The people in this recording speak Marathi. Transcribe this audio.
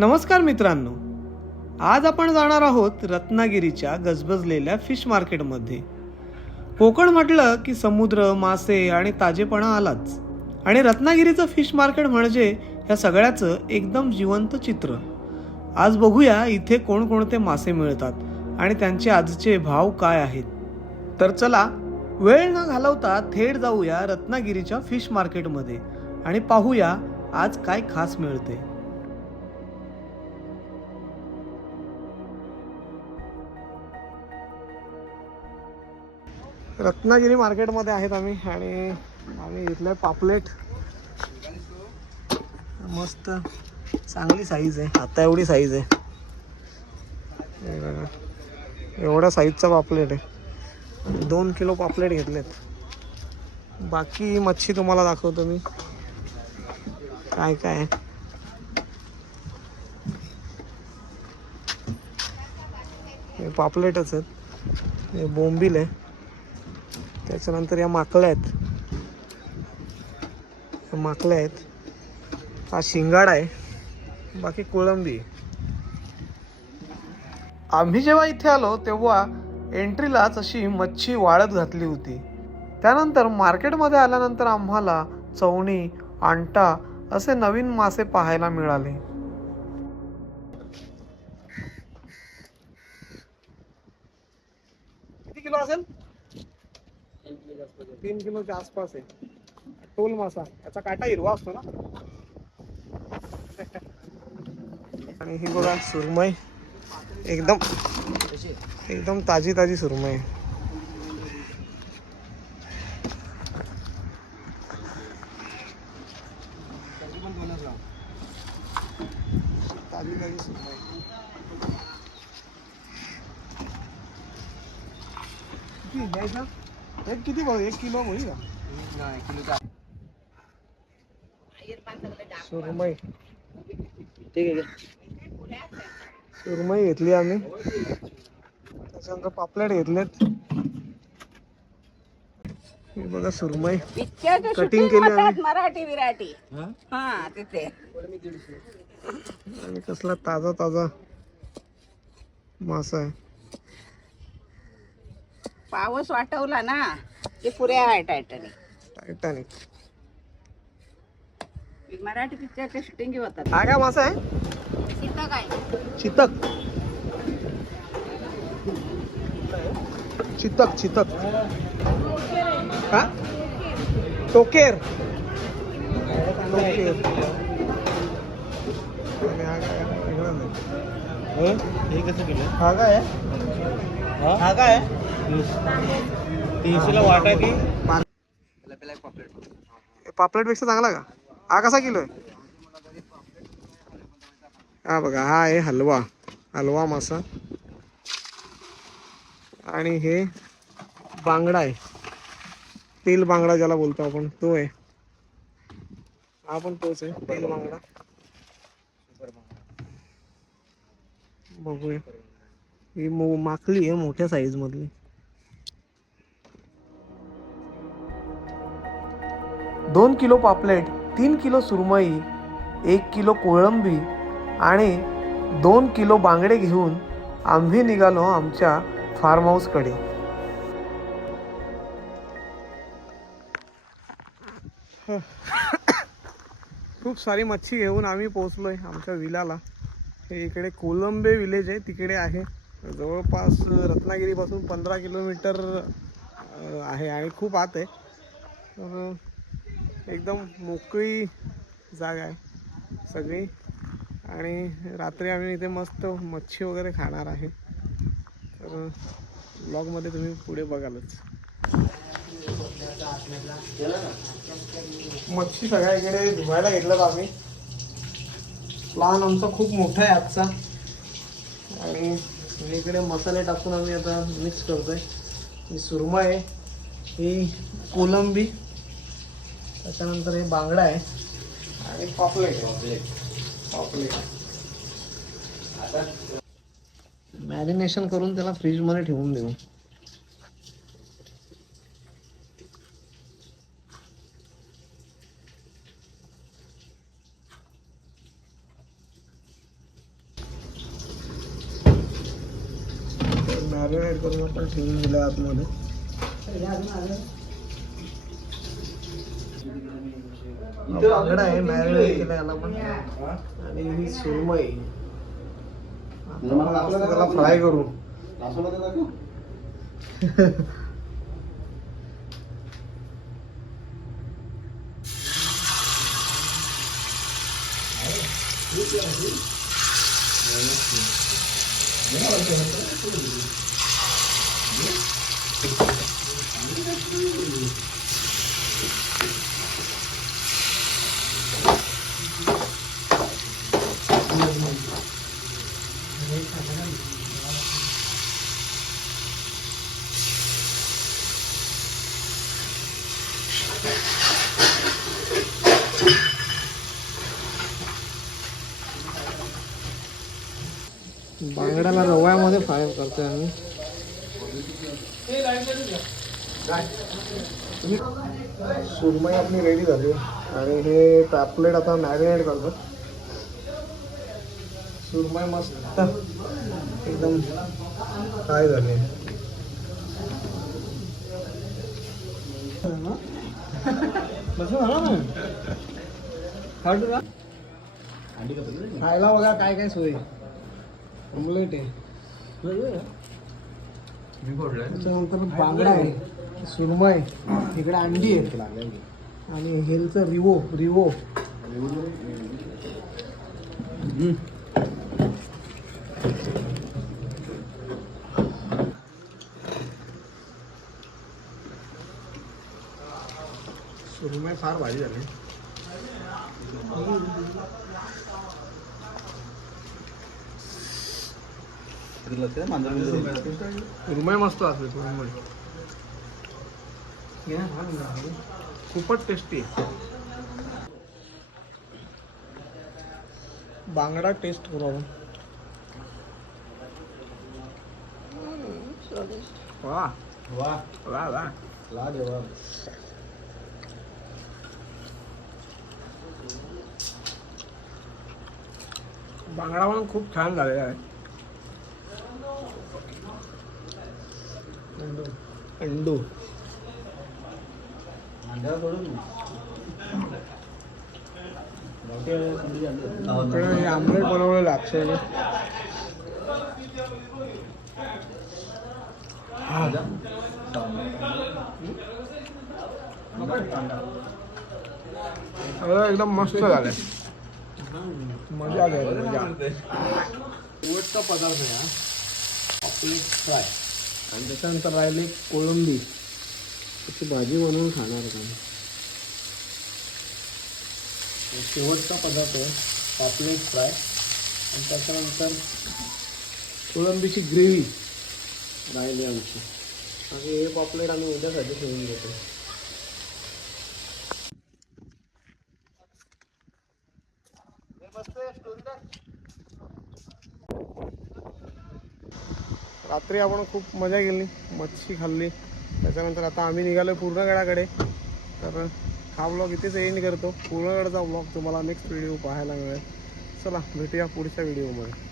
नमस्कार मित्रांनो, आज आपण जाणार आहोत रत्नागिरीच्या गजबजलेल्या फिश मार्केटमध्ये. कोकण म्हटलं की समुद्र, मासे आणि ताजेपणा आलाच. आणि रत्नागिरीचं फिश मार्केट म्हणजे या सगळ्याचं एकदम जिवंत चित्र. आज बघूया इथे कोणकोणते मासे मिळतात आणि त्यांचे आजचे भाव काय आहेत. तर चला, वेळ न घालवता थेट जाऊया रत्नागिरीच्या फिश मार्केटमध्ये आणि पाहूया आज काय खास मिळते. रत्नागिरी मार्केटमध्ये आहेत आणि आम्ही इथले पापलेट मस्त चांगली साईज आहे. आता एवढी साईज आहे, हे बघा, एवढ्या साईजचा पापलेट आहे. 2 किलो पापलेट घेतलेत. बाकी मच्छी तुम्हाला दाखवतो मी काय काय आहे. हे पापलेटच आहेत, हे बोंबील आहे, त्याच्यानंतर या माकल्या आहेत, हा शिंगाडा आहे, बाकी कोळंबी. आम्ही जेव्हा इथे आलो तेव्हा एंट्रीलाच अशी मच्छी वाळत घातली होती. त्यानंतर मार्केटमध्ये आल्यानंतर आम्हाला चवणी, आंटा असे नवीन मासे पाहायला मिळाले. किती किलो असेल? 3 किलोच्या आसपास आहे. टोल मासा, याचा काटा हिरवा असतो ना. आणि ही बघा सुरमई, एकदम एकदम ताजी ताजी सुरमई. ताजी ताजी सुरमई किती द्यायचा? एक किती बघ, 1 किलो होईल का? सुरमई ठीक आहे. सुरमई घेतली आम्ही, त्याच्यानंतर पापलेट घेतलेत. हे बघा सुरमई कटिंग केली आम्ही. मराठी विराठी हा तिथे. आणि कसला ताजा ताजा मासा आहे. पाऊस वाटवला ना ते पुऱ्या आहे टायटॅनिक. मराठी पिक्चरच्या शूटिंग होतात. हा काय मासा आहे? चितक आहे. चितक चितक चितक का? टोकेर. टोकेर. आणि हा काय आहे? हे कसं केलं? हा काय आहे? हा काय 300 ला वाटा की पापलेट पेक्षा चांगला का? हा कसा किलो आहे? हा बघा, हा आहे हलवा मासा. आणि हे बांगडा आहे, तेल बांगडा ज्याला बोलतो आपण, तो आहे. हा पण तोच आहे, तेल बांगडा. बघूया, ही माकली आहे मोठ्या साईज मधली. दोन किलो पापलेट, 3 किलो सुरमई, 1 किलो कोळंबी आणि 2 किलो बांगडे घेऊन आम्ही निघालो आमच्या फार्म हाऊसकडे. खूप सारी मच्छी घेऊन आम्ही पोहोचलोय आमच्या विलाला. हे इकडे कोलंबे विलेज आहे, तिकडे आहे. जवळपास रत्नागिरीपासून 15 किलोमीटर आहे आणि खूप आत आहे. तर एकदम मोकळी जागा आहे सगळी. आणि रात्री आम्ही इथे मस्त मच्छी वगैरे खाणार आहे. तर ब्लॉगमध्ये तुम्ही पुढे बघालच. मच्छी सगळ्या इकडे धुवायला घेतल्यात आम्ही. प्लान आमचा खूप मोठा आहे आजचा. आणि इकडे मसाले टाकून आम्ही आता मिक्स करतोय. ही सुरमई आहे, ही कोलंबी, त्याच्यानंतर हे बांगडा आहे आणि पापलेट. मॅरिनेशन करून त्याला फ्रीजमध्ये ठेवून देऊ. मॅरिनेट करून आपण ठेवून दिलं आतमध्ये. बांगडा आहे मॅरिनेट केलं याला पण. आणि ही सुरमई आपण त्याला फ्राय करू. बांगड्याला रव्यामध्ये फ्राय करतोय आम्ही. सुरमई आपली रेडी झाली आणि हे पॅपलेट आता मॅरिनेट करतो. सुरमई मस्त एकदम फ्राय झाली. खायला बघा काय काय सोय. ऑमलेट आहे, त्याच्यानंतर बांगडा आहे, सुरमई, इकडे अंडी आहे आणि हेलचं रिवो. सुरमई फार भारी झाली. सुरमई मस्त असते. सुरमई खूपच टेस्टी. बांगडा टेस्ट करू आपण. वा वा वा वा ला देवा. बांगडा पण खूप छान झालेला आहे. अंडू आमलेट बनवलेलं अक्षरने. एकदम मस्त झालंय. मजा आली मजा. शेवटचा पदार्थ आहे पापलेट फ्राय. आणि त्याच्यानंतर राहिले कोळंबी. त्याची भाजी बनवून खाणार का. शेवटचा पदार्थ आहे पापलेट फ्राय. आणि त्याच्यानंतर कोळंबीची ग्रेव्ही राहिली आमची. आणि हे पापलेट आम्ही उद्यासाठी ठेवून घेतो. रात्री आपण खूप मजा केली, मच्छी खाल्ली. त्याच्यानंतर आता आम्ही निघालो पूर्णगडाकडे. तर हा व्लॉग इथेच एंड करतो. पूर्णगडचा व्लॉग तुम्हाला नेक्स्ट व्हिडिओ पाहायला मिळेल. चला भेटूया पुढच्या व्हिडिओमध्ये.